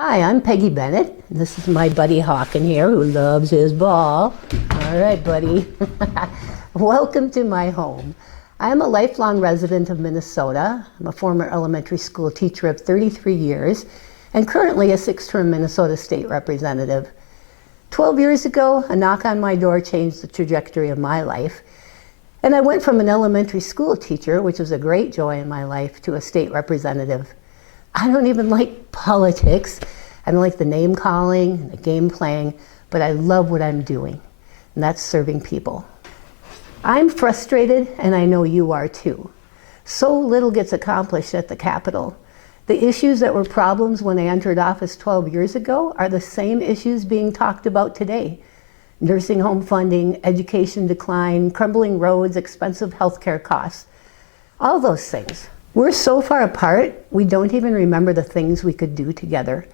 Hi, I'm Peggy Bennett. This is my buddy Hawken here who loves his ball. All right, buddy. Welcome to my home. I am a lifelong resident of Minnesota. I'm a former elementary school teacher of 33 years and currently a six-term Minnesota state representative. 12 years ago, a knock on my door changed the trajectory of my life. And I went from an elementary school teacher, which was a great joy in my life, to a state representative. I don't even like politics. I don't like the name calling and the game playing, but I love what I'm doing, and that's serving people. I'm frustrated, and I know you are too. So little gets accomplished at the Capitol. The issues that were problems when I entered office 12 years ago are the same issues being talked about today. Nursing home funding, education decline, crumbling roads, expensive healthcare costs, all those things. We're so far apart, we don't even remember the things we could do together.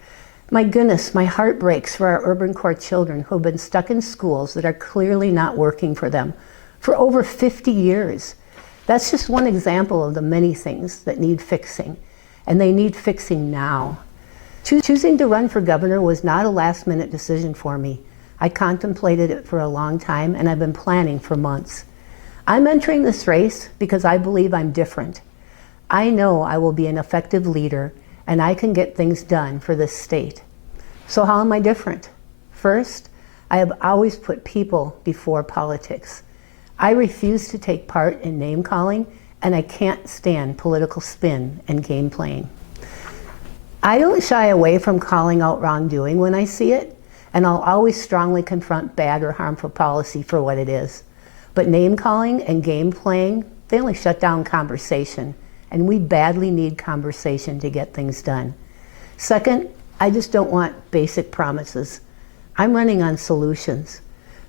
My goodness, my heart breaks for our urban core children who have been stuck in schools that are clearly not working for them for over 50 years. That's just one example of the many things that need fixing, and they need fixing now. Choosing to run for governor was not a last-minute decision for me. I contemplated it for a long time, and I've been planning for months. I'm entering this race because I believe I'm different. I know I will be an effective leader and I can get things done for this state. So how am I different? First, I have always put people before politics. I refuse to take part in name calling, and I can't stand political spin and game playing. I don't shy away from calling out wrongdoing when I see it, and I'll always strongly confront bad or harmful policy for what it is. But name calling and game playing, they only shut down conversation. And we badly need conversation to get things done. Second, I just don't want basic promises. I'm running on solutions.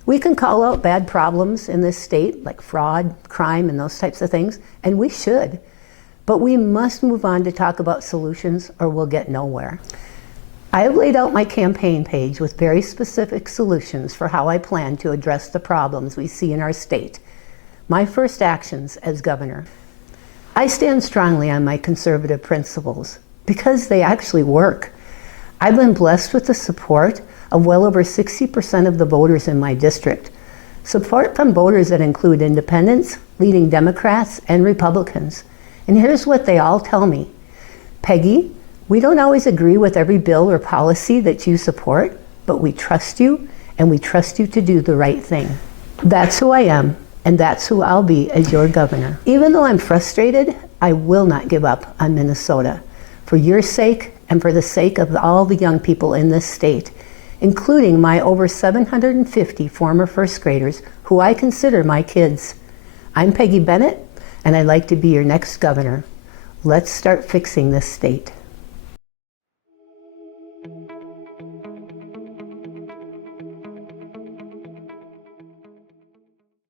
We can call out bad problems in this state, like fraud, crime, and those types of things, and we should. But we must move on to talk about solutions or we'll get nowhere. I have laid out my campaign page with very specific solutions for how I plan to address the problems we see in our state. My first actions as governor. I stand strongly on my conservative principles because they actually work. I've been blessed with the support of well over 60% of the voters in my district. Support from voters that include independents, leading Democrats, and Republicans. And here's what they all tell me. Peggy, we don't always agree with every bill or policy that you support, but we trust you, and we trust you to do the right thing. That's who I am. And that's who I'll be as your governor. Even though I'm frustrated, I will not give up on Minnesota. For your sake and for the sake of all the young people in this state, including my over 750 former first graders who I consider my kids. I'm Peggy Bennett, and I'd like to be your next governor. Let's start fixing this state.